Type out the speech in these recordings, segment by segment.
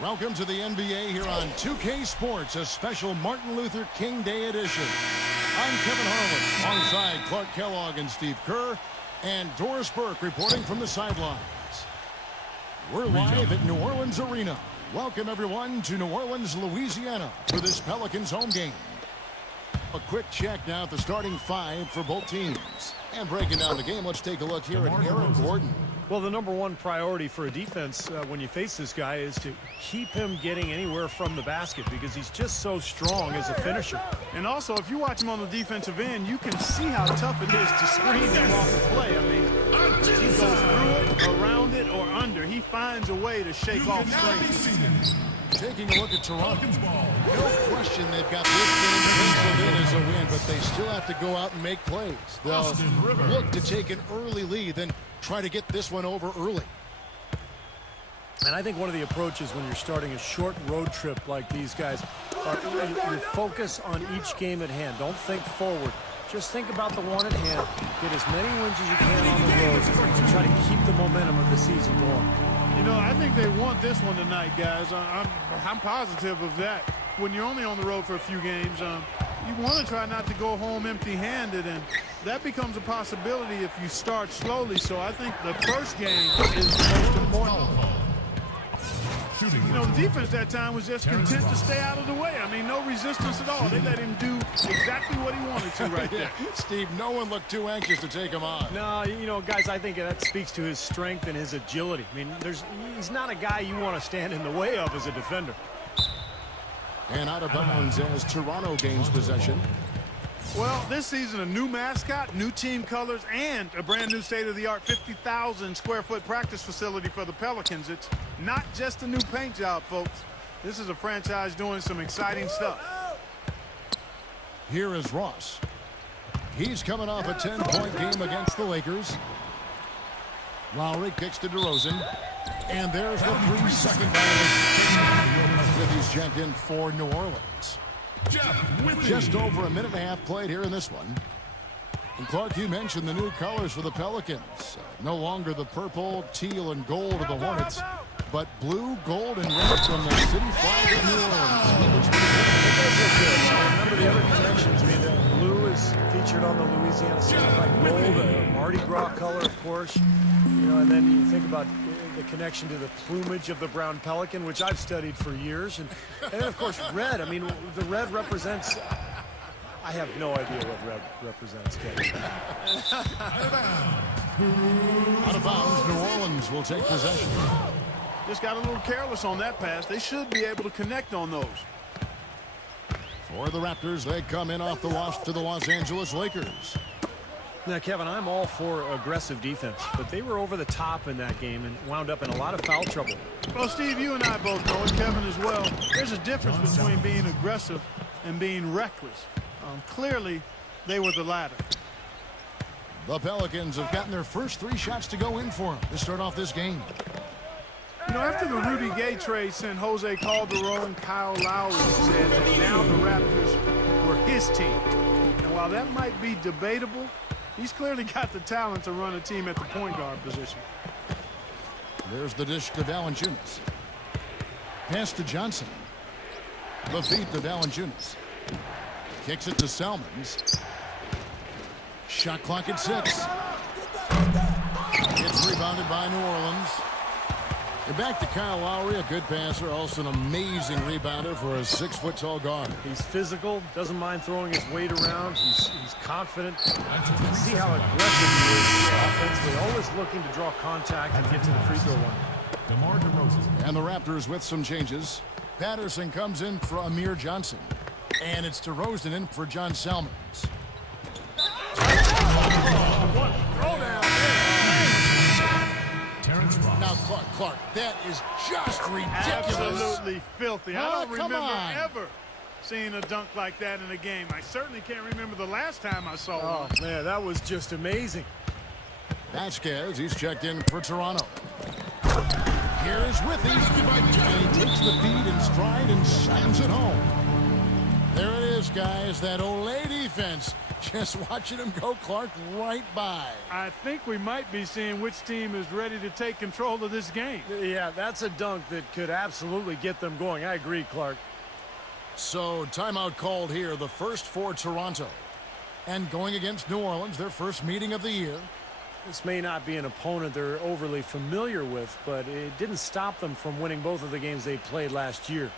Welcome to the NBA here on 2K Sports, a special Martin Luther King Day edition. I'm Kevin Harlan, alongside Clark Kellogg and Steve Kerr, and Doris Burke reporting from the sidelines. We're live at New Orleans Arena. Welcome, everyone, to New Orleans, Louisiana, for this Pelicans home game. A quick check now at the starting five for both teams. And breaking down the game, let's take a look here at Eric Gordon. Well, the number one priority for a defense when you face this guy is to keep him getting anywhere from the basket because he's just so strong as a finisher. And also, if you watch him on the defensive end, you can see how tough it is to screen him off the play. I mean, he goes through it, around it, or under. He finds a way to shake off screens. Taking a look at Toronto. No question they've got this game penciled in as a win, but they still have to go out and make plays. They'll look to take an early lead, then try to get this one over early. And I think one of the approaches when you're starting a short road trip like these guys are you focus on each game at hand. Don't think forward. Just think about the one at hand. Get as many wins as you can on the road to try to keep the momentum of the season going. You know, I think they want this one tonight, guys. I'm positive of that. When you're only on the road for a few games, you want to try not to go home empty-handed, and that becomes a possibility if you start slowly. So I think the first game is the most important. You know, the defense that time was just content to stay out of the way. I mean, no resistance at all. They let him do exactly what he wanted to right there. Steve, no one looked too anxious to take him on. No, you know, guys, I think that speaks to his strength and his agility. I mean, he's not a guy you want to stand in the way of as a defender. And out of bounds as Toronto gains possession. Well, this season, a new mascot, new team colors, and a brand new state-of-the-art 50,000 square foot practice facility for the Pelicans. It's not just a new paint job, folks. This is a franchise doing some exciting stuff. Here is Ross. He's coming off a 10-point game against the Lakers. Lowry kicks to DeRozan. And there's the 3-second violation. With he's checked in for New Orleans. Just over a minute and a half played here in this one. And Clark, you mentioned the new colors for the Pelicans. No longer the purple, teal, and gold of the Hornets, but blue, gold, and red from the city flag of New Orleans. Remember the other connections. I mean, blue is featured on the Louisiana city flag. Gold, a Mardi Gras color, of course. You know, and then you think about the connection to the plumage of the brown pelican, which I've studied for years, and then of course red. I mean, the red represents. I have no idea what red represents, Kevin. Out of bounds, New Orleans will take possession. Just got a little careless on that pass. They should be able to connect on those. For the Raptors, they come in off the wash to the Los Angeles Lakers. Now, Kevin, I'm all for aggressive defense, but they were over the top in that game and wound up in a lot of foul trouble. Well, Steve, you and I both know it, Kevin as well. There's a difference between being aggressive and being reckless. Clearly, they were the latter. The Pelicans have gotten their first 3 shots to go in for them to start off this game. You know, after the Rudy Gay trade sent Jose Calderon, Kyle Lowry said that now the Raptors were his team. And while that might be debatable, he's clearly got the talent to run a team at the point guard position. There's the dish to Valanciunas. Pass to Johnson. The feed to Valanciunas. Kicks it to Salmons. Shot clock at 6. It's rebounded by New Orleans. And back to Kyle Lowry, a good passer, also an amazing rebounder for a 6-foot-tall guard. He's physical, doesn't mind throwing his weight around. He's confident. You can see how aggressive he is offensively, always looking to draw contact and get to the free throw line. And the Raptors with some changes. Patterson comes in for Amir Johnson. And it's DeRozan in for John Salmons. What throw down Now, Clark, that is just ridiculous. Absolutely filthy. I don't remember on. ever seeing a dunk like that in a game. I certainly can't remember the last time I saw one. Oh, man, that was just amazing. Vasquez, he's checked in for Toronto. Here's Withy. And he takes the feed in stride and slams it home. There it is, guys. That Olay defense Just watching him go, Clark, right by. I think we might be seeing which team is ready to take control of this game. Yeah, that's a dunk that could absolutely get them going. I agree, Clark. So, timeout called here, the first for Toronto. And going against New Orleans, their first meeting of the year. This may not be an opponent they're overly familiar with, but it didn't stop them from winning both of the games they played last year.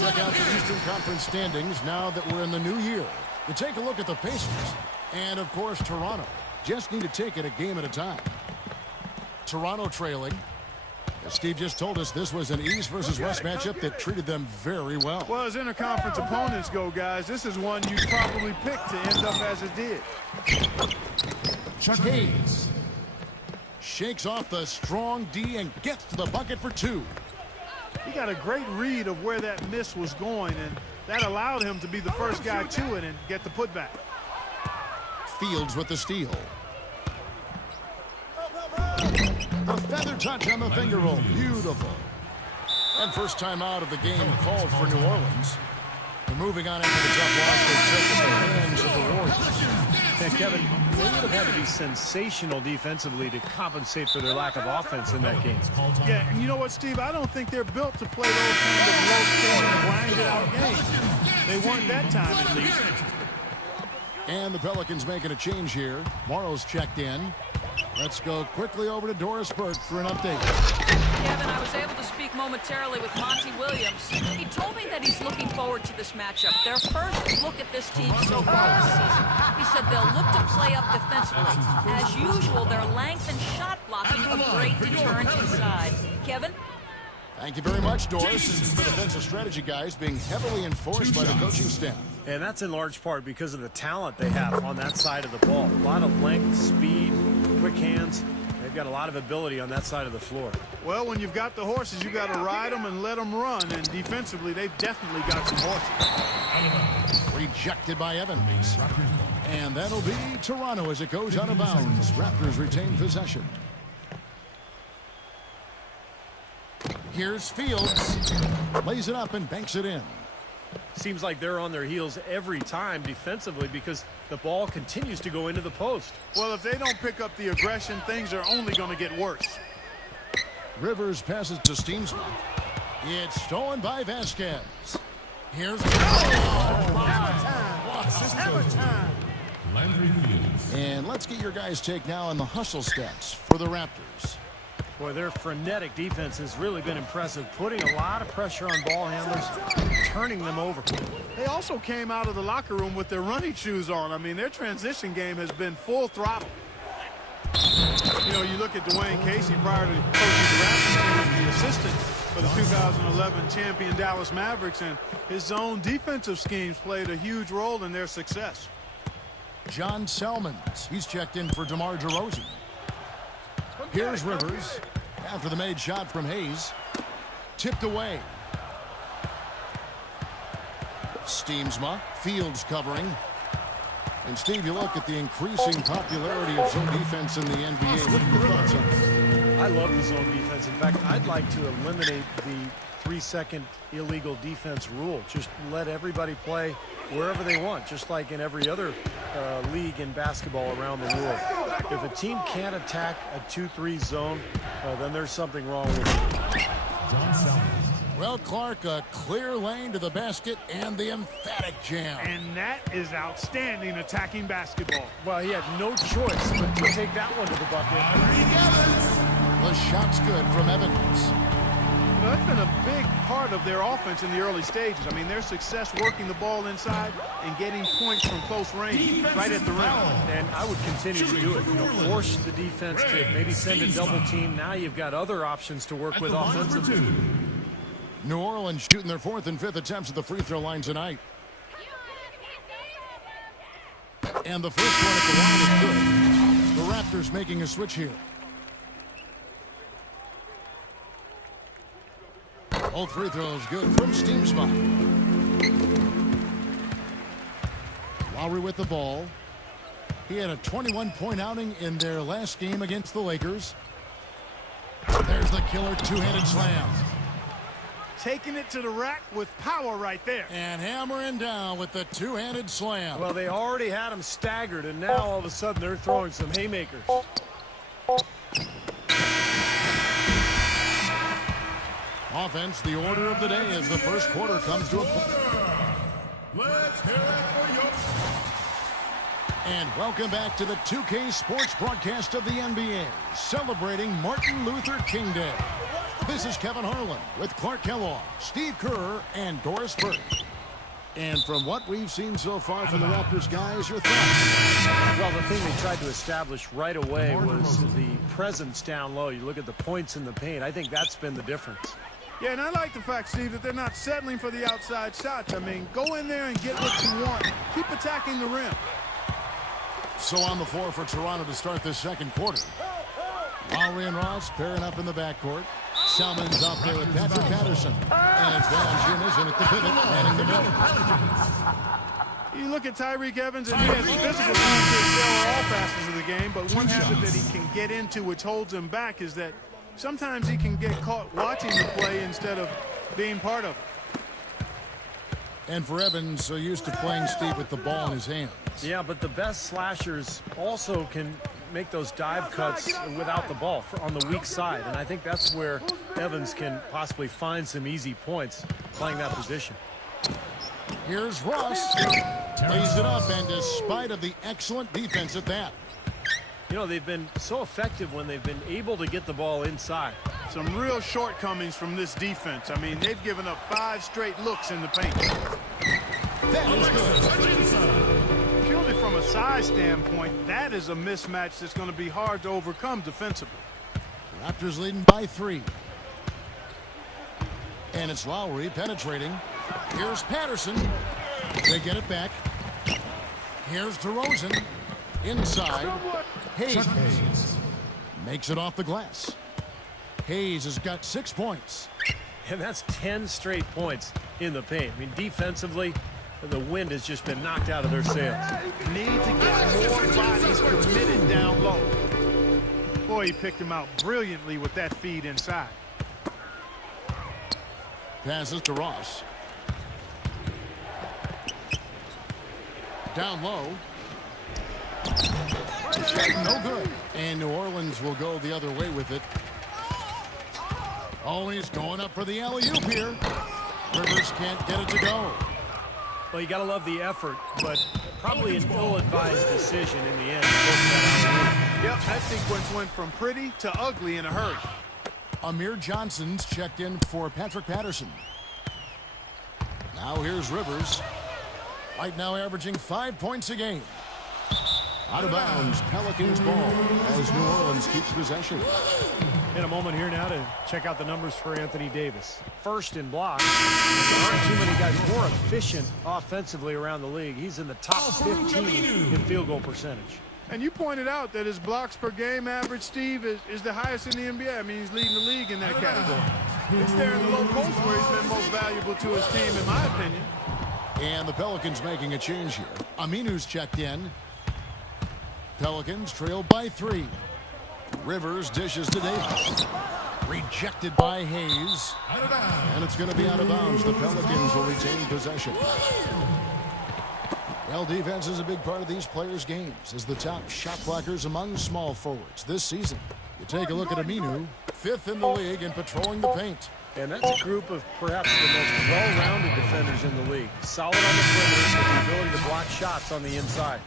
Check out the Eastern Conference standings now that we're in the new year. You take a look at the Pacers and, of course, Toronto. Just need to take it a game at a time. Toronto trailing. As Steve just told us, this was an East versus West matchup that treated them very well. Well, as interconference opponents go, guys, this is one you probably picked to end up as it did. Chuck Hayes shakes off the strong D and gets to the bucket for two. He got a great read of where that miss was going, and that allowed him to be the first guy to it and get the putback. Fields with the steal. The feather touch on the finger roll. Beautiful. And first time out of the game called for New Orleans. They're moving on into the tough loss they took at the hands of the Warriors. And Kevin, they would have had to be sensational defensively to compensate for their lack of offense in that game. Yeah, and you know what, Steve? I don't think they're built to play those kinds of low-scoring, grinded-out games. They weren't that time, at least. And the Pelicans making a change here. Morrow's checked in. Let's go quickly over to Doris Burke for an update. Kevin, I was able to speak momentarily with Monty Williams. He told me that he's looking forward to this matchup. Their first look at this team so far this season. He said they'll look to play up defensively. As usual, their length and shot blocking a great deterrent inside. Kevin? Thank you very much, Doris. The defensive strategy guys being heavily enforced by the coaching staff. And that's in large part because of the talent they have on that side of the ball. A lot of length, speed, quick hands. They've got a lot of ability on that side of the floor. Well, when you've got the horses, you got to ride them and let them run. And defensively, they've definitely got some horses. Rejected by Evans. And that'll be Toronto as it goes out of bounds. Raptors retain possession. Here's Fields. Lays it up and banks it in. Seems like they're on their heels every time defensively because the ball continues to go into the post. Well, if they don't pick up the aggression, things are only going to get worse. Rivers passes to Steamsma. It's stolen by Vasquez. Here's Hammer time. And let's get your guys' take now on the hustle stats for the Raptors. Boy, their frenetic defense has really been impressive, putting a lot of pressure on ball handlers, turning them over. They also came out of the locker room with their running shoes on. I mean, their transition game has been full throttle. You know, you look at Dwayne Casey prior to coaching the Raptors, he was the assistant for the 2011 champion Dallas Mavericks, and his zone defensive schemes played a huge role in their success. John Selmans, he's checked in for DeMar DeRozan. Here's Rivers after the made shot from Hayes. Tipped away. Steamsma. Fields covering. And Steve, you look at the increasing popularity of zone defense in the NBA. What are your thoughts on this? I love the zone defense. In fact, I'd like to eliminate the 3-second illegal defense rule. Just let everybody play wherever they want, just like in every other league in basketball around the world. If a team can't attack a 2-3 zone, then there's something wrong with it. Well, Clark, a clear lane to the basket and the emphatic jam. And that is outstanding attacking basketball. Well, he had no choice but to take that one to the bucket. The shot's good from Evans. You know, that's been a big part of their offense in the early stages. I mean, their success working the ball inside and getting points from close range right at the rim. And I would continue to do it. You know, force the defense to maybe send a double team. Now you've got other options to work with offensively. New Orleans shooting their 4th and 5th attempts at the free throw line tonight. And the first one at the line is good. The Raptors making a switch here. Both free throws good from steam spot. Lowry with the ball. He had a 21-point outing in their last game against the Lakers. There's the killer two-handed slam. Taking it to the rack with power right there. And hammering down with the two-handed slam. Well, they already had him staggered, and now all of a sudden they're throwing some haymakers. Offense, the order of the day as the first quarter comes to a close. Let's hear it for you. And welcome back to the 2K Sports broadcast of the NBA, celebrating Martin Luther King Day. This is Kevin Harlan with Clark Kellogg, Steve Kerr, and Doris Burke. And from what we've seen so far from the Raptors, guys, your thoughts? Well, the thing they tried to establish right away was the presence down low. You look at the points in the paint. I think that's been the difference. Yeah, and I like the fact, Steve, that they're not settling for the outside shots. I mean, go in there and get what you want. Keep attacking the rim. So on the floor for Toronto to start this second quarter. Lowry and Ross pairing up in the backcourt. Salmon's out there with Patrick Patterson. And it's Valanciunas in at the pivot, manning the middle. You look at Tyreek Evans, and he has the physical time to excel all facets of the game, but one habit that he can get into which holds him back is that sometimes he can get caught watching the play instead of being part of it. And for Evans, so used to playing, Steve, with the ball in his hands. Yeah, but the best slashers also can make those dive cuts without the ball on the weak side. And I think that's where Evans can possibly find some easy points playing that position. Here's Ross. Lays it up, and despite of the excellent defense at that. You know, they've been so effective when they've been able to get the ball inside. Some real shortcomings from this defense. I mean, they've given up 5 straight looks in the paint. That is good. Purely from a size standpoint, that is a mismatch that's going to be hard to overcome defensively. Raptors leading by 3. And it's Lowry penetrating. Here's Patterson. They get it back. Here's DeRozan. Inside. Hayes makes it off the glass. Hayes has got 6 points. And that's 10 straight points in the paint. I mean, defensively, the wind has just been knocked out of their sails. Need to get more bodies committed down low. Boy, he picked him out brilliantly with that feed inside. Passes to Ross. Down low. No good. And New Orleans will go the other way with it. Oh, he's going up for the alley-oop here. Rivers can't get it to go. Well, you got to love the effort, but probably an ill-advised decision in the end. Yep, that sequence went from pretty to ugly in a hurry. Amir Johnson's checked in for Patrick Patterson. Now here's Rivers. Right now averaging 5 points a game. Out of bounds, Pelicans ball as New Orleans keeps possession. In a moment here now to check out the numbers for Anthony Davis. First in blocks. There aren't too many guys more efficient offensively around the league. He's in the top 15 in field goal percentage. And you pointed out that his blocks per game average, Steve, is the highest in the NBA. I mean, he's leading the league in that category. It's there in the low post where he's been most valuable to his team, in my opinion. And the Pelicans making a change here. Aminu's checked in. Pelicans trail by 3. Rivers dishes to Davis. Rejected by Hayes. And it's going to be out of bounds. The Pelicans will retain possession. Well, defense is a big part of these players' games as the top shot blockers among small forwards this season. You take a look at Aminu, 5th in the league in patrolling the paint. And that's a group of perhaps the most well-rounded defenders in the league. Solid on the perimeter with the ability to block shots on the inside.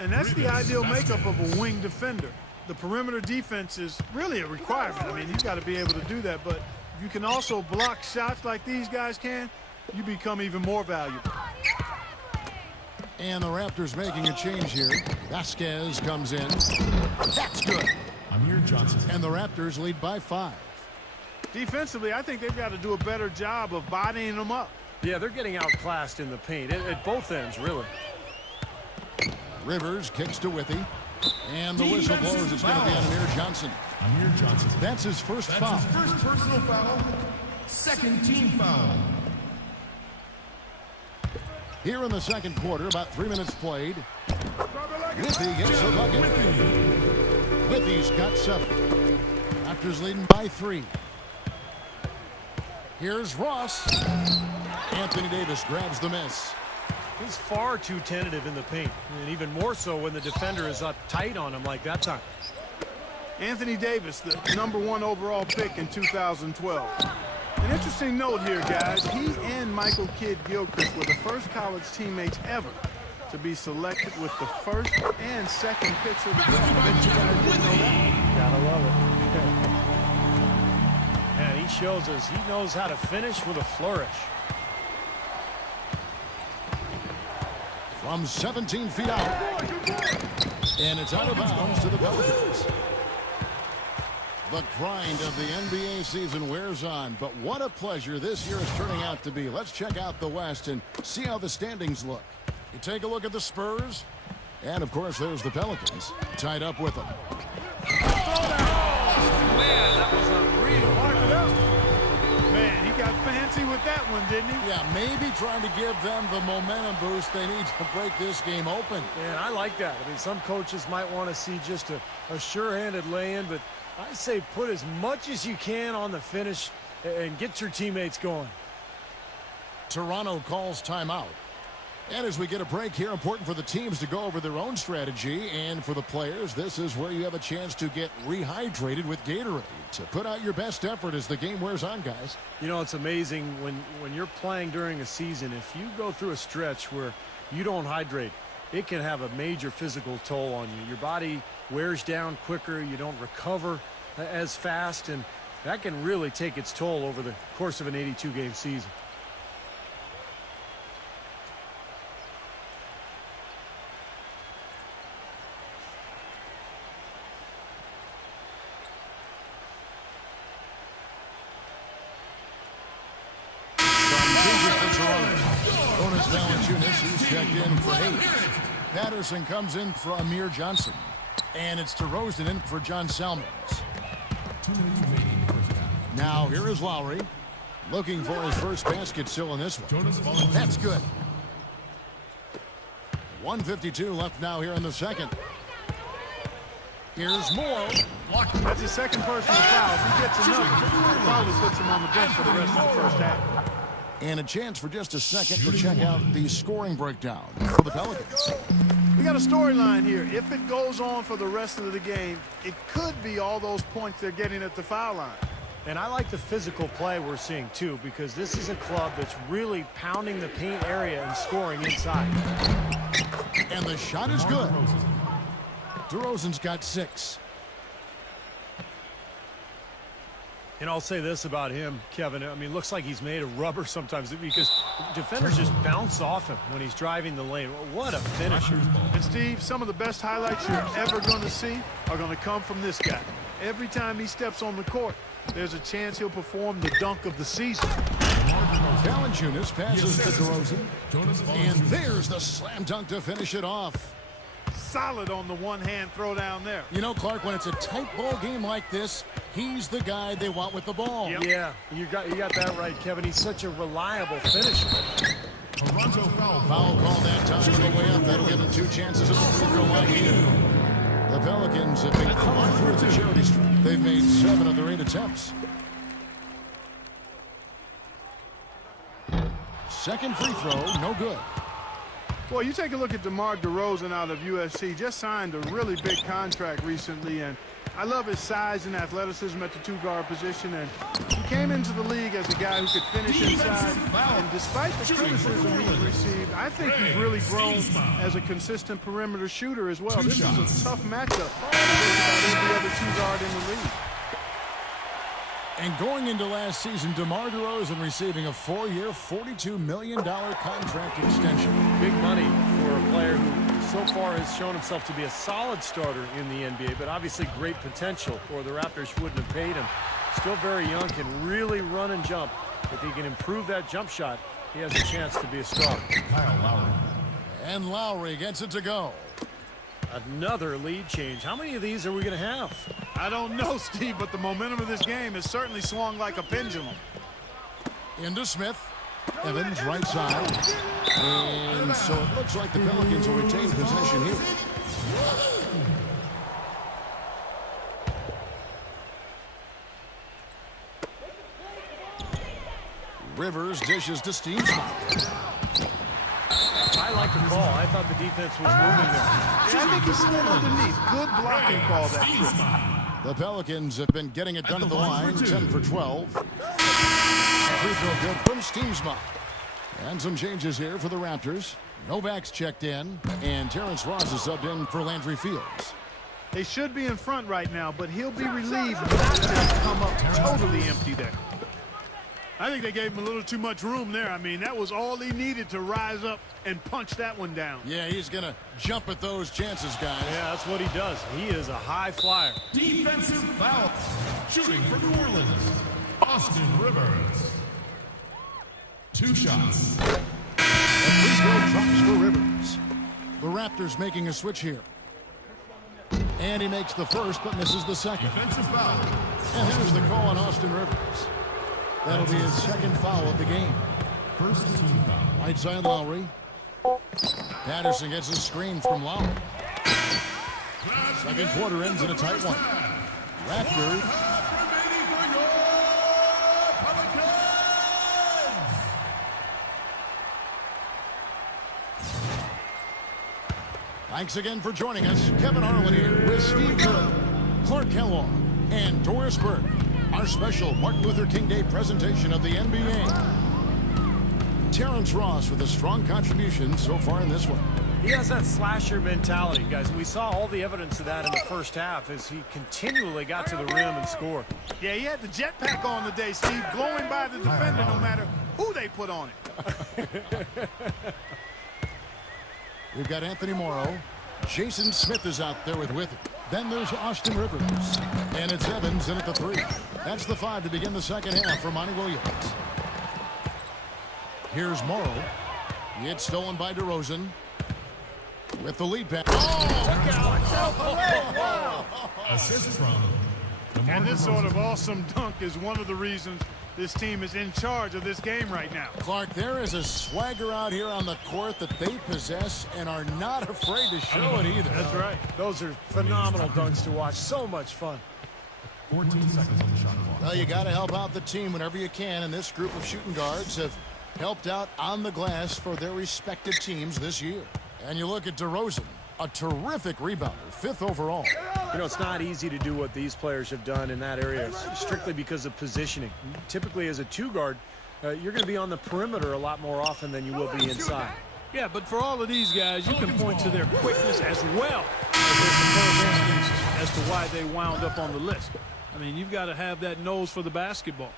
And that's the ideal makeup of a wing defender. The perimeter defense is really a requirement. I mean, you've got to be able to do that, but you can also block shots like these guys can, you become even more valuable. And the Raptors making a change here. Vasquez comes in. That's good. Amir Johnson. And the Raptors lead by 5. Defensively, I think they've got to do a better job of bodying them up. Yeah, they're getting outclassed in the paint at both ends, really. Rivers kicks to Withy. And the whistle blows. It's going to be on Amir Johnson. Amir Johnson. That's his first That's foul. his first personal foul. Second team foul. Here in the second quarter, about 3 minutes played. Withy gets the bucket. Withy's got 7. Raptors leading by 3. Here's Ross. Anthony Davis grabs the miss. He's far too tentative in the paint, and even more so when the defender is up tight on him like that time. Anthony Davis, the #1 overall pick in 2012. An interesting note here, guys. He and Michael Kidd-Gilchrist were the first college teammates ever to be selected with the first and second picks of the draft. I bet you guys didn't know that. Gotta love it. And he shows us he knows how to finish with a flourish. From 17 feet out. And it's out of bounds to the Pelicans. The grind of the NBA season wears on, but what a pleasure this year is turning out to be. Let's check out the West and see how the standings look. You take a look at the Spurs, and of course there's the Pelicans tied up with them. Man, that was unreal. Mark it up. Man, he got fancy with that one, didn't he? Yeah, maybe trying to give them the momentum boost they need to break this game open. Man, I like that. I mean, some coaches might want to see just a sure-handed lay-in, but I say put as much as you can on the finish and get your teammates going. Toronto calls timeout. And as we get a break here, important for the teams to go over their own strategy. And for the players, this is where you have a chance to get rehydrated with Gatorade to put out your best effort as the game wears on, guys. You know, it's amazing when you're playing during a season, if you go through a stretch where you don't hydrate, it can have a major physical toll on you. Your body wears down quicker. You don't recover as fast, and that can really take its toll over the course of an 82-game season. He's checked in for 8. Patterson comes in for Amir Johnson. And it's DeRozan in for John Salmons. Now here is Lowry. Looking for his first basket still in this one. That's good. 1:52 left now here in the second. Here's Moore. That's his second personal foul. If he gets another, it probably puts him on the bench for the rest of the first half. And a chance for just a second to check out the scoring breakdown for the Pelicans. We got a storyline here. If it goes on for the rest of the game, it could be all those points they're getting at the foul line. And I like the physical play we're seeing, too, because this is a club that's really pounding the paint area and scoring inside. And the shot is good. DeRozan's got 6. And I'll say this about him, Kevin. I mean, looks like he's made of rubber sometimes because defenders just bounce off him when he's driving the lane. What a finisher. And, Steve, some of the best highlights you're ever going to see are going to come from this guy. Every time he steps on the court, there's a chance he'll perform the dunk of the season. Valanciunas passes to DeRozan. And there's the slam dunk to finish it off. Solid on the one-hand throw down there. You know, Clark, when it's a tight ball game like this, he's the guy they want with the ball. Yep. Yeah, you got that right, Kevin. He's such a reliable finisher. Toronto foul call that time on the way up. That'll give him 2 chances at the free throw line here. The Pelicans have been coming through the charity streak. They've made 7 of their 8 attempts. Second free throw, no good. Well, you take a look at DeMar DeRozan out of USC. Just signed a really big contract recently, and I love his size and athleticism at the 2-guard position. And he came into the league as a guy who could finish inside. And despite the criticism he's received, I think he's really grown as a consistent perimeter shooter as well. This is a tough matchup against about every other 2-guard in the league. And going into last season, DeMar DeRozan receiving a 4-year, $42 million contract extension. Big money for a player who so far has shown himself to be a solid starter in the NBA, but obviously great potential, or the Raptors wouldn't have paid him Still very young, can really run and jump. If he can improve that jump shot, he has a chance to be a star. Kyle Lowry. And Lowry gets it to go. Another lead change. How many of these are we going to have? I don't know, Steve, but the momentum of this game has certainly swung like a pendulum. Into Smith. Evans right side. And so it looks like the Pelicans will retain possession here. Rivers dishes to Teamup. I like the call. I thought the defense was moving there. Yeah, I think he slid underneath. Good blocking call that trip. The Pelicans have been getting it done at the line, 10 for 12. Free throw good from Teamup. And some changes here for the Raptors. Novak's checked in, and Terrence Ross is subbed in for Landry Fields. They should be in front right now, but he'll be relieved not to come up totally empty there. I think they gave him a little too much room there. I mean, that was all he needed to rise up and punch that one down. Yeah, he's going to jump at those chances, guys. Yeah, that's what he does. He is a high flyer. Defensive foul. Shooting for New Orleans, Austin Rivers. 2 shots. A free throw drops for Rivers. The Raptors making a switch here. And he makes the first, but misses the second. Defensive foul. And here's the call on Austin Rivers. That'll be his second foul of the game. First team foul. Right side Lowry. Patterson gets a screen from Lowry. Second quarter ends in a tight one. Raptors. Thanks again for joining us. Kevin Harlan here with Steve Kerr, Clark Kellogg, and Doris Burke. Our special Martin Luther King Day presentation of the NBA. Terrence Ross with a strong contribution so far in this one. He has that slasher mentality, guys. We saw all the evidence of that in the first half as he continually got to the rim and scored. Yeah, he had the jetpack on today, Steve, blowing by the defender no matter who they put on it. We've got Anthony Morrow. Jason Smith is out there with it. Then there's Austin Rivers. And it's Evans in at the 3. That's the 5 to begin the second half for Monty Williams. Here's Morrow. It's stolen by DeRozan. With the lead pass. Assist from. And this sort of awesome dunk is one of the reasons this team is in charge of this game right now. Clark, there is a swagger out here on the court that they possess and are not afraid to show it either. That's right. Those are phenomenal dunks to watch. So much fun. 14 seconds on the shot clock. Well, you got to help out the team whenever you can, and this group of shooting guards have helped out on the glass for their respective teams this year. And you look at DeRozan, a terrific rebounder, 5th overall. You know, it's not easy to do what these players have done in that area, strictly because of positioning. Typically, as a 2-guard, you're going to be on the perimeter a lot more often than you will be inside. Yeah, but for all of these guys, you can point to their quickness as well as their superb instincts as to why they wound up on the list. I mean, you've got to have that nose for the basketball.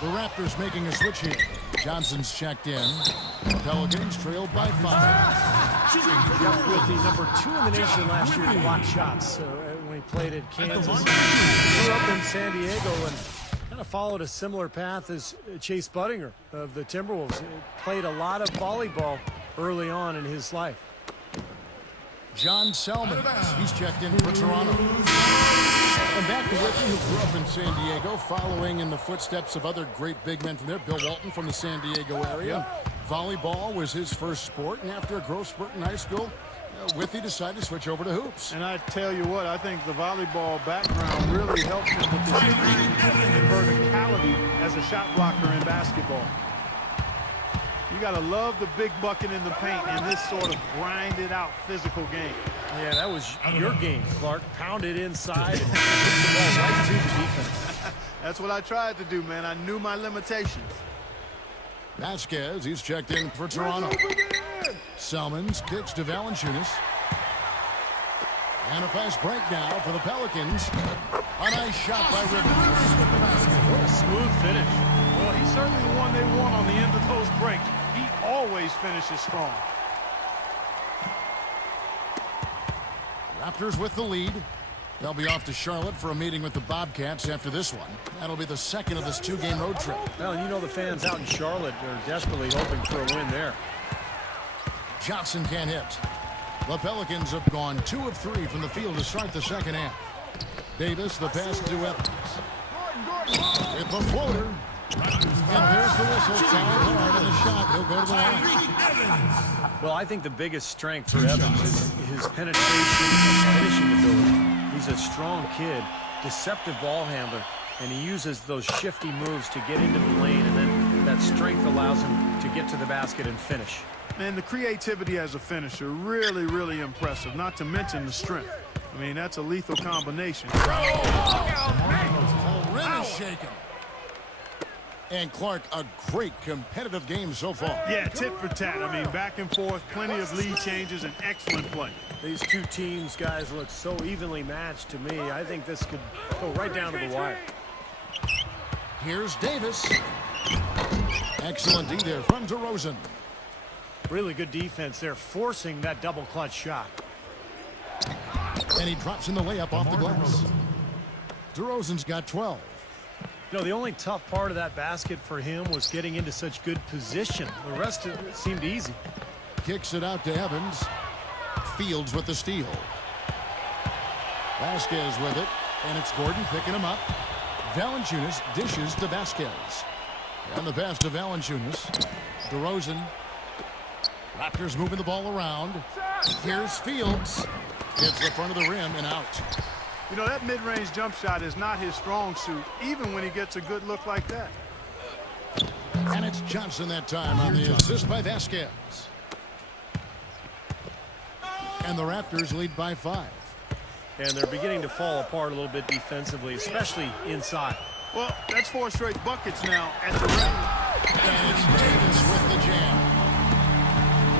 The Raptors making a switch here. Johnson's checked in. Pelicans trailed by 5. Jeff Wilkie, number 2 in the nation last year in block shots when he played at Kansas. He grew up in San Diego and kind of followed a similar path as Chase Budinger of the Timberwolves. He played a lot of volleyball early on in his life. John Selman, he's checked in for Toronto. And back to Ricky, who grew up in San Diego, following in the footsteps of other great big men from there. Bill Walton from the San Diego area. Volleyball was his first sport, and after a growth spurt in high school, Withy decided to switch over to hoops. And I tell you what, I think the volleyball background really helped him with this verticality as a shot blocker in basketball. You got to love the big bucket in the paint in this sort of grinded out physical game. Yeah, that was your game, Clark. Pound it inside and put the ball right to the defense. That's what I tried to do, man. I knew my limitations. Vasquez, he's checked in for Toronto. Selmans kicks to Valanciunas. And a fast break now for the Pelicans. A nice shot by Rivers. What a smooth finish. Well, he's certainly the one they want on the end of those breaks. He always finishes strong. Raptors with the lead. They'll be off to Charlotte for a meeting with the Bobcats after this one. That'll be the second of this two-game road trip. Well, you know the fans out in Charlotte are desperately hoping for a win there. Johnson can't hit. The Pelicans have gone 2 of 3 from the field to start the second half. Davis, the pass to Evans. With the floater. And there's the whistle. Foul hard on the shot. He'll go to the line. Well, I think the biggest strength for Evans is his penetration and finishing ability. He's a strong kid, deceptive ball handler, and he uses those shifty moves to get into the lane, and then that strength allows him to get to the basket and finish. And the creativity as a finisher, really, really impressive, not to mention the strength. I mean, that's a lethal combination. Rim is shaken. And Clark, a great competitive game so far. Yeah, tit for tat. I mean, back and forth, plenty of lead changes, and excellent play. These two teams, guys, look so evenly matched to me. I think this could go right down to the wire. Here's Davis. Excellent D there from DeRozan. Really good defense there, forcing that double clutch shot. And he drops in the layup off the glass. DeRozan's got 12. You know, the only tough part of that basket for him was getting into such good position. The rest of it seemed easy. Kicks it out to Evans. Fields with the steal. Vasquez with it. And it's Gordon picking him up. Valanciunas dishes to Vasquez. And the pass to Valanciunas. DeRozan. Raptors moving the ball around. Here's Fields. Hits the front of the rim and out. You know, that mid-range jump shot is not his strong suit, even when he gets a good look like that. And it's Johnson that time on the assist by Vasquez. And the Raptors lead by 5. And they're beginning to fall apart a little bit defensively, especially inside. Well, that's 4 straight buckets now at the rim. And it's Davis with the jam.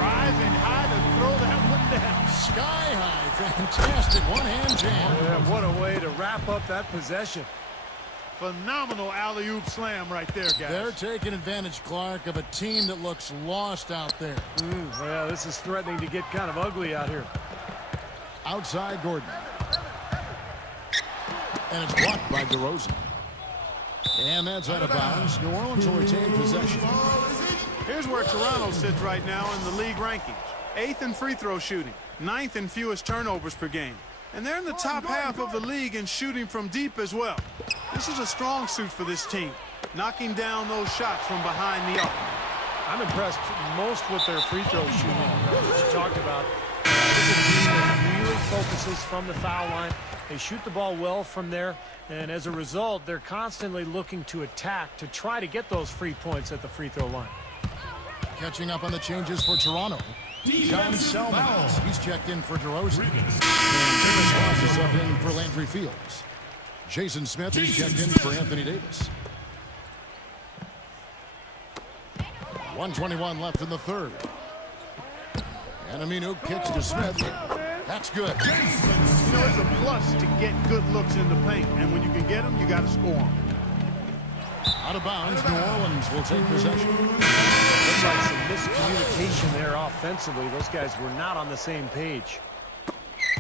Rising high to throw that one down. Sky high, fantastic one-hand jam. Yeah, what a way to wrap up that possession. Phenomenal alley-oop slam right there, guys. They're taking advantage, Clark, of a team that looks lost out there. Well, this is threatening to get kind of ugly out here. Outside Gordon. And it's blocked by DeRozan. And that's out of bounds. New Orleans will retain possession. Here's where Toronto sits right now in the league rankings. 8th in free throw shooting, 9th in fewest turnovers per game. And they're in the top half of the league in shooting from deep as well. This is a strong suit for this team, knocking down those shots from behind the arc. I'm impressed most with their free throw shooting, which you talked about. This is a team that really focuses from the foul line. They shoot the ball well from there, and as a result, they're constantly looking to attack to try to get those free points at the free throw line. Catching up on the changes for Toronto. John Selman. He's checked in for DeRozan. And Dennis Ross is up in for Landry Fields. Jason Smith is checked in for Anthony Davis. 1:21 left in the third. And Aminu kicks to Smith. That's good. You know, it's a plus to get good looks in the paint, and when you can get them, you got to score them. Out of bounds, New Orleans will take possession. Looks like some miscommunication there offensively. Those guys were not on the same page.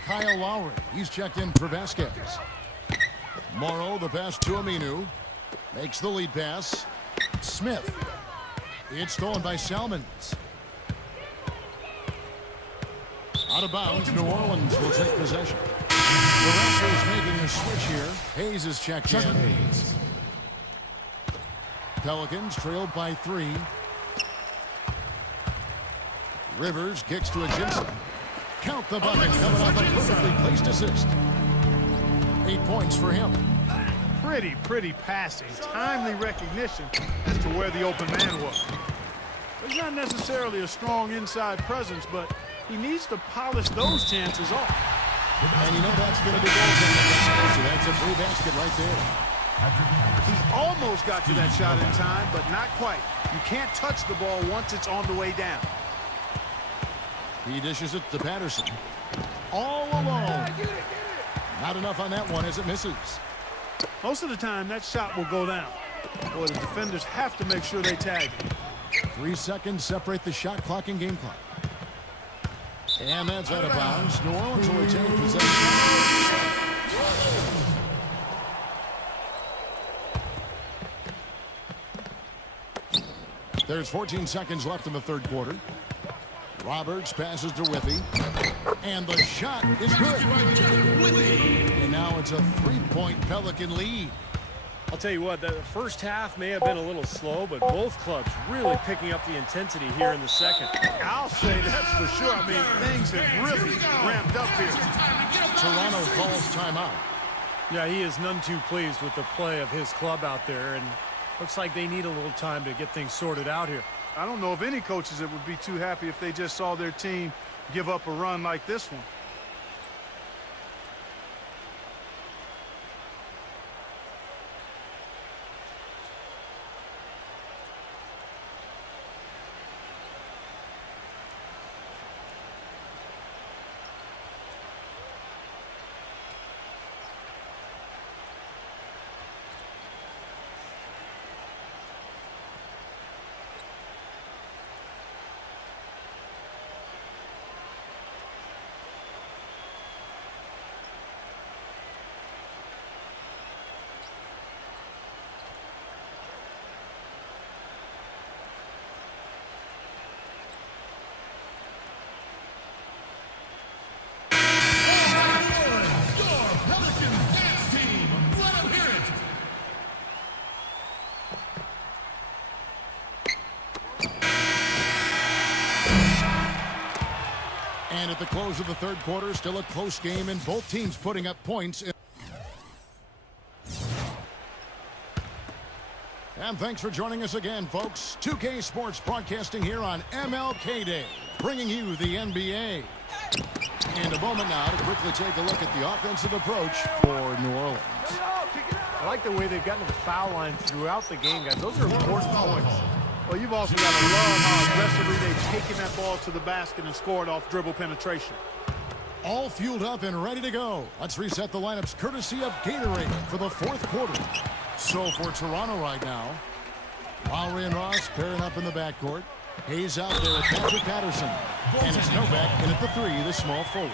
Kyle Lowry, he's checked in for Vasquez. Morrow, the pass to Aminu. Makes the lead pass. Smith. It's stolen by Salmons. Out of bounds, New Orleans will take possession. The Raptors making a switch here. Hayes is checked in. Pelicans trailed by 3. Rivers kicks to Ajinca. Count the bucket coming off a perfectly placed assist. 8 points for him. Pretty passing. Timely recognition as to where the open man was. He's not necessarily a strong inside presence, but he needs to polish those chances off. And you know that's going to be goaltending. So that's a free basket right there. He almost got to that shot in time, but not quite. You can't touch the ball once it's on the way down. He dishes it to Patterson. All alone. Not enough on that one as it misses. Most of the time, that shot will go down. Boy, the defenders have to make sure they tag it. 3 seconds separate the shot clock and game clock. And that's out of bounds. New Orleans will retain possession. There's 14 seconds left in the third quarter. Roberts passes to Withy. And the shot is good. And now it's a three-point Pelican lead. I'll tell you what, the first half may have been a little slow, but both clubs really picking up the intensity here in the second. I'll say that's for sure. I mean, things have really ramped up here. Toronto calls timeout. Yeah, he is none too pleased with the play of his club out there, and looks like they need a little time to get things sorted out here. I don't know of any coaches that would be too happy if they just saw their team give up a run like this one. And at the close of the third quarter, still a close game, and both teams putting up points. And thanks for joining us again, folks. 2K Sports broadcasting here on MLK Day, bringing you the NBA. And a moment now to quickly take a look at the offensive approach for New Orleans. I like the way they've gotten to the foul line throughout the game, guys. Those are important points. Well, you've also got to love how aggressively they've taken that ball to the basket and scored off dribble penetration. All fueled up and ready to go. Let's reset the lineups courtesy of Gatorade for the fourth quarter. So for Toronto right now, Lowry and Ross pairing up in the backcourt. Hayes out there with Patrick Patterson. And it's Novak in at the three, the small forward.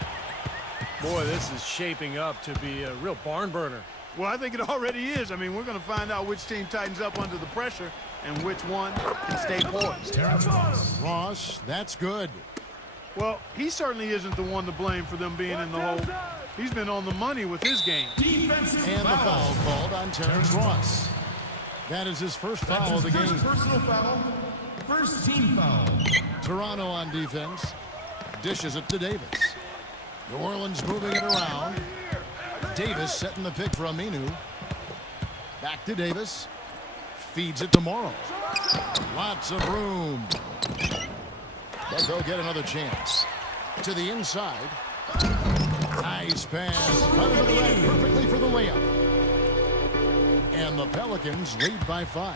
Boy, this is shaping up to be a real barn burner. Well, I think it already is. I mean, we're going to find out which team tightens up under the pressure and which one can stay poised. Ross, that's good. Well, he certainly isn't the one to blame for them being in the hole. He's been on the money with his game. And the foul called on Terrence Ross. That is his first foul of the game. Personal foul. First team foul. Toronto on defense. Dishes it to Davis. New Orleans moving it around. Davis setting the pick for Aminu. Back to Davis. Feeds it to Morrow. Lots of room. But they'll get another chance. To the inside. Nice pass. Right into the right perfectly for the layup. And the Pelicans lead by 5.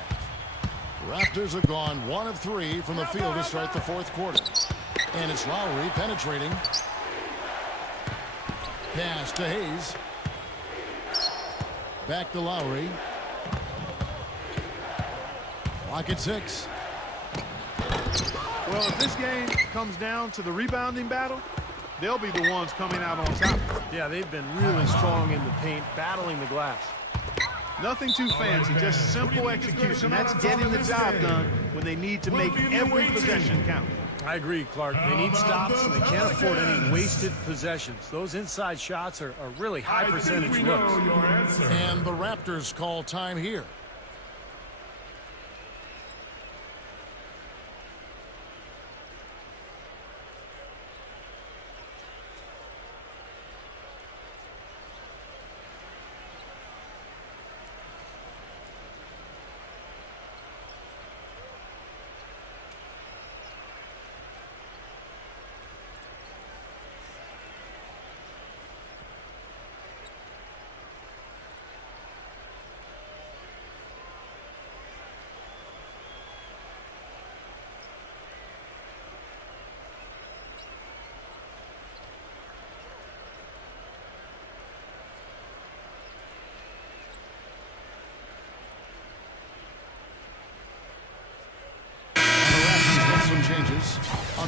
Raptors have gone 1 of 3 from the field to start the fourth quarter. And it's Lowry penetrating. Pass to Hayes. Back to Lowry. Clock at 6. Well, if this game comes down to the rebounding battle, they'll be the ones coming out on top. Yeah, they've been really strong in the paint, battling the glass. Nothing too fancy, just simple execution. That's getting the job done when they need to make every possession count. I agree, Clark. They need stops, and they can't afford any wasted possessions. Those inside shots are really high percentage looks. And the Raptors call time here.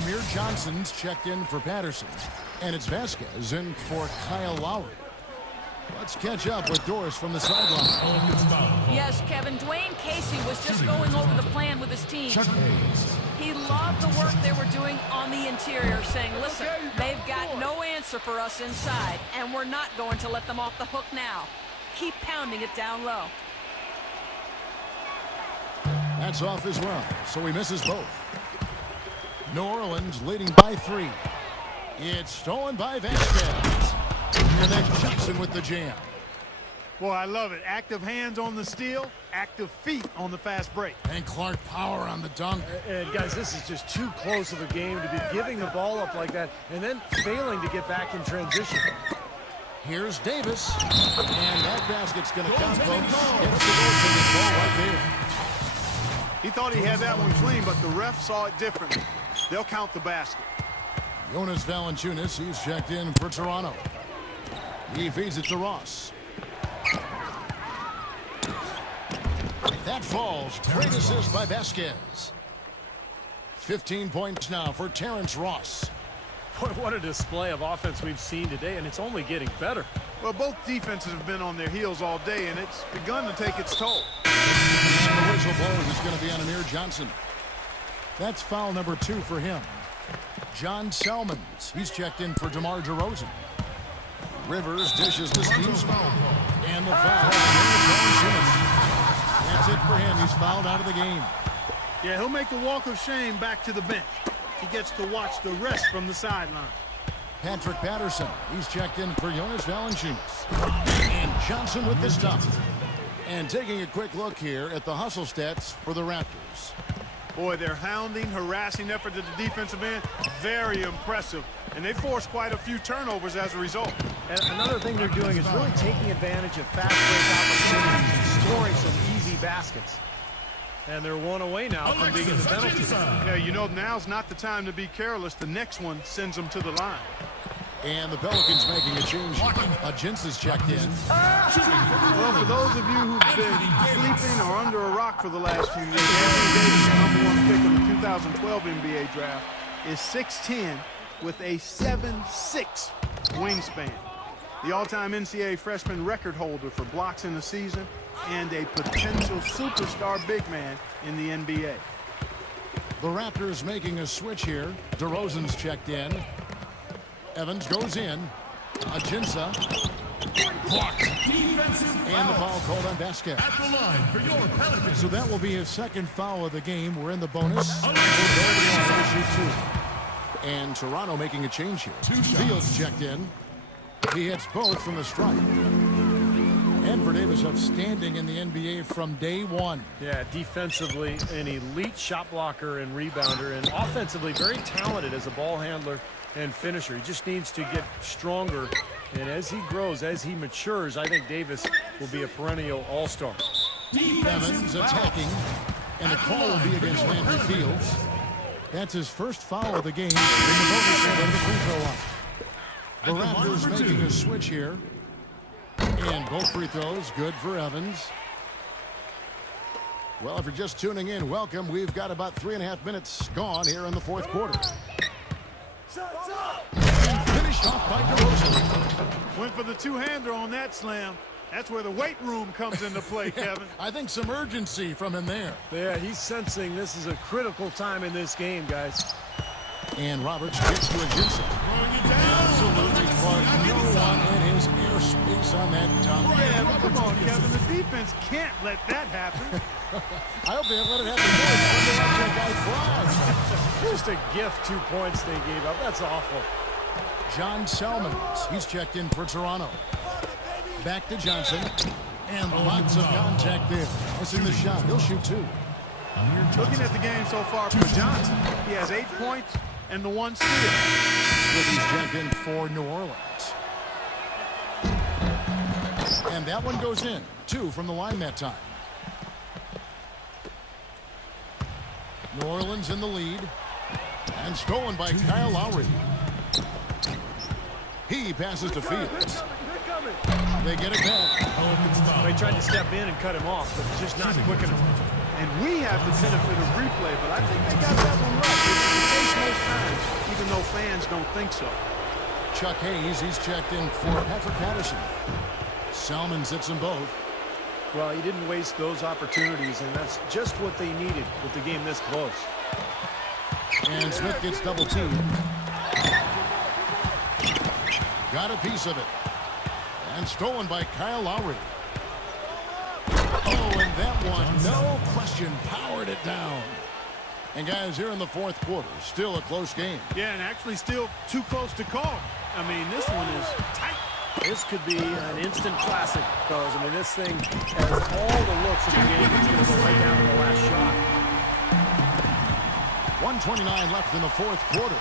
Amir Johnson's checked in for Patterson. And it's Vasquez in for Kyle Lowry. Let's catch up with Doris from the sideline. Yes, Kevin. Dwayne Casey was just going over the plan with his team. He loved the work they were doing on the interior, saying, listen, they've got no answer for us inside, and we're not going to let them off the hook now. Keep pounding it down low. That's off as well, so he misses both. New Orleans leading by 3. It's stolen by Vasquez. And then Johnson with the jam. Boy, I love it. Active hands on the steal, active feet on the fast break. And Clark power on the dunk. And guys, this is just too close of a game to be giving the ball up like that and then failing to get back in transition. Here's Davis. And that basket's going to count, folks. Gets the goal from the ball right there. He thought he had that one clean, but the ref saw it differently. They'll count the basket. Jonas Valanciunas, he's checked in for Toronto. He feeds it to Ross. That falls. Great assist by Vasquez. 15 points now for Terrence Ross. Boy, what a display of offense we've seen today, and it's only getting better. Well, both defenses have been on their heels all day, and it's begun to take its toll. And the whistle blows is going to be on Amir Johnson. That's foul number 2 for him. John Selmans, he's checked in for DeMar DeRozan. Rivers dishes to Steve. And the foul. That's it for him. He's fouled out of the game. Yeah, he'll make the walk of shame back to the bench. He gets to watch the rest from the sideline. Patrick Patterson, he's checked in for Jonas Valanciunas. And Johnson with the stuff. And taking a quick look here at the hustle stats for the Raptors. Boy, their hounding, harassing effort at the defensive end, very impressive. And they forced quite a few turnovers as a result. And another thing they're doing is really taking advantage of fast break opportunities and scoring some easy baskets. And they're 1 away now from being in the penalty. Yeah, you know, now's not the time to be careless. The next one sends them to the line. And the Pelicans making a change. Ajinca's checked in. Well, for those of you who've been sleeping or under a rock for the last few years, Anthony Davis, the #1 pick of the 2012 NBA draft, is 6'10", with a 7'6" wingspan. The all-time NCAA freshman record holder for blocks in the season and a potential superstar big man in the NBA. The Raptors making a switch here. DeRozan's checked in. Evans goes in. Ajinca. Blocked. And the foul called on Vasquez. At the line for your Pelicans. So that will be his second foul of the game. We're in the bonus. And we'll go to the shoot 2. And Toronto making a change here. Fields checked in. He hits both from the stripe. And Davis outstanding in the NBA from day 1. Yeah, defensively an elite shot blocker and rebounder, and offensively very talented as a ball handler and finisher. He just needs to get stronger, and as he grows, as he matures, I think Davis will be a perennial all-star. Evans attacking, and the call will be against Landry Fields. That's his first foul of the game. In the bonus on the free throw line. The Raptors making a switch here. And both free throws good for Evans. Well, if you're just tuning in, welcome. We've got about 3.5 minutes gone here in the fourth quarter. And finished off by DeRozan. Went for the two-hander on that slam. That's where the weight room comes into play, Kevin. I think some urgency from him there. Yeah, he's sensing this is a critical time in this game, guys. And Roberts gets to Ajinca. Absolutely, Clark. No one in his airspace on that dunk. Yeah, but come on, Kevin. The defense can't let that happen. I hope they let it happen more. It's fun to watch that guy fly. Just a gift, 2 points they gave up. That's awful. John Selmans, he's checked in for Toronto. Back to Johnson. And lots of contact there. Missing the shot. He'll shoot 2. Looking at the game so far for Johnson, he has 8 points and the 1 steal. He's checked in for New Orleans. And that one goes in. 2 from the line that time. New Orleans in the lead. And stolen by Kyle Lowry. He passes to Fields. They get it back. They tried to step in and cut him off, but just not quick enough. And we have the benefit of replay, but I think they got that one right. It's the case most times, even though fans don't think so. Chuck Hayes, he's checked in for Patrick Patterson. Salmon sits them both. Well, he didn't waste those opportunities, and that's just what they needed with the game this close. And Smith gets double teamed. Got a piece of it. And stolen by Kyle Lowry. Oh, and that one, no question, powered it down. And guys, here in the fourth quarter, still a close game. Yeah, and actually still too close to call. I mean, this one is tight. This could be an instant classic, fellas. I mean, this thing has all the looks of the game. It's going to go right down to the last shot. 1:29 left in the fourth quarter.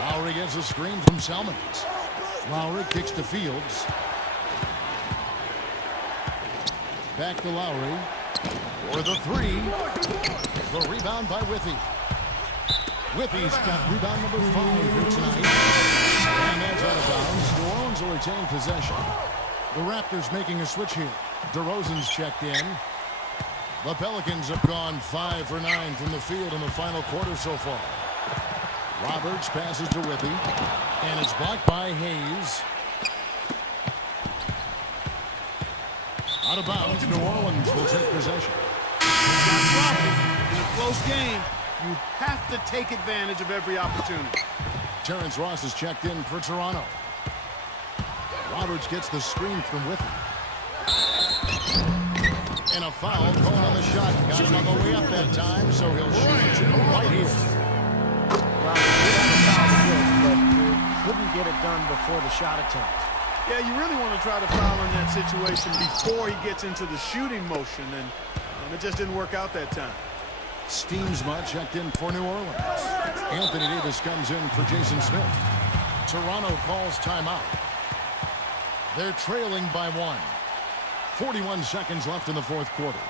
Lowry gets a screen from Salmons. Lowry kicks to Fields. Back to Lowry. For the three. The rebound by Withey. Withey's got rebound number 5 here tonight. And that's out of bounds. New Orleans will retain possession. The Raptors making a switch here. DeRozan's checked in. The Pelicans have gone 5 for 9 from the field in the final quarter so far. Roberts passes to Withey. And it's blocked by Hayes. Out of bounds, New Orleans will take possession. Not sloppy. In a close game, you have to take advantage of every opportunity. Terrence Ross is checked in for Toronto. Roberts gets the screen from Withey. And a foul called on the shot. Got it on the way up that time, so he'll shoot two right here. Roberts did have a foul still, but couldn't get it done before the shot attempt. Yeah, you really want to try to foul in that situation before he gets into the shooting motion, and it just didn't work out that time. Steamsma checked in for New Orleans. Anthony Davis comes in for Jason Smith. Toronto calls timeout. They're trailing by 1. 41 seconds left in the fourth quarter.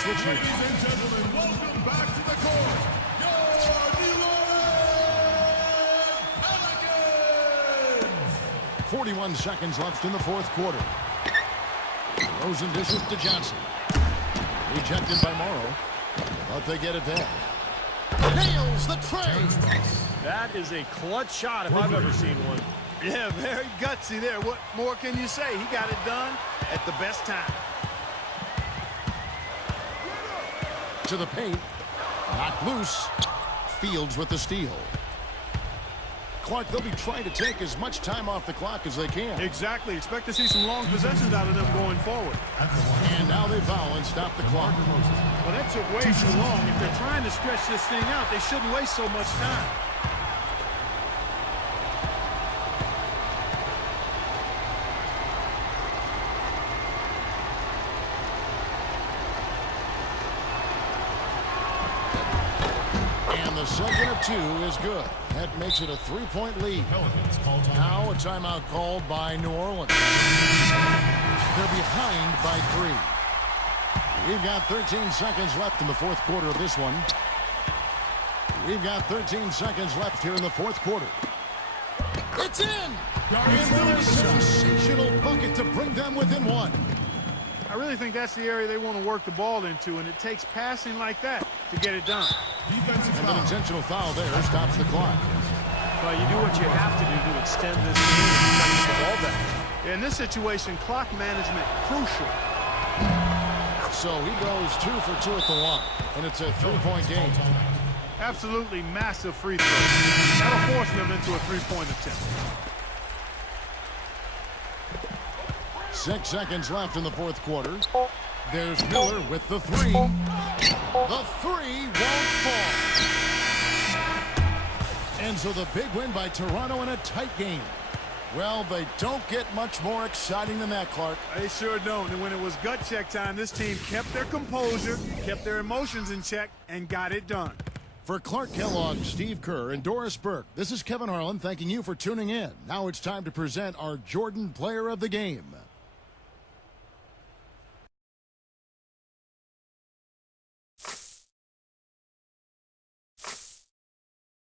Switch here. Ladies and gentlemen, welcome back to the court. Your New Orleans Pelicans. 41 seconds left in the fourth quarter. Rosen dishes to Johnson. Rejected by Morrow, but they get it there. Nails the tray. That is a clutch shot if I've ever seen one. Yeah, very gutsy there. What more can you say? He got it done at the best time. To the paint. Knocked loose. Fields with the steal. Clark, they'll be trying to take as much time off the clock as they can. Exactly. Expect to see some long possessions out of them going forward. And now they foul and stop the clock. Well, that took way too long. If they're trying to stretch this thing out, they shouldn't waste so much time. The second of 2 is good. That makes it a 3-point lead. Now a timeout called by New Orleans. They're behind by 3. We've got 13 seconds left in the fourth quarter of this one. We've got 13 seconds left here in the fourth quarter. It's in! And a sensational bucket to bring them within 1. I really think that's the area they want to work the ball into, and it takes passing like that to get it done. And an intentional foul there stops the clock. Well, you do what you have to do to extend this game and bring the ball back. In this situation, clock management crucial. So he goes 2 for 2 at the line, and it's a 3-point game. Absolutely massive free throw. That'll force them into a 3-point attempt. 6 seconds left in the fourth quarter. There's Miller with the 3. The 3 won't fall. And so the big win by Toronto in a tight game. Well, they don't get much more exciting than that, Clark. They sure don't. And when it was gut check time, this team kept their composure, kept their emotions in check, and got it done. For Clark Kellogg, Steve Kerr, and Doris Burke, this is Kevin Harlan thanking you for tuning in. Now it's time to present our Jordan Player of the Game.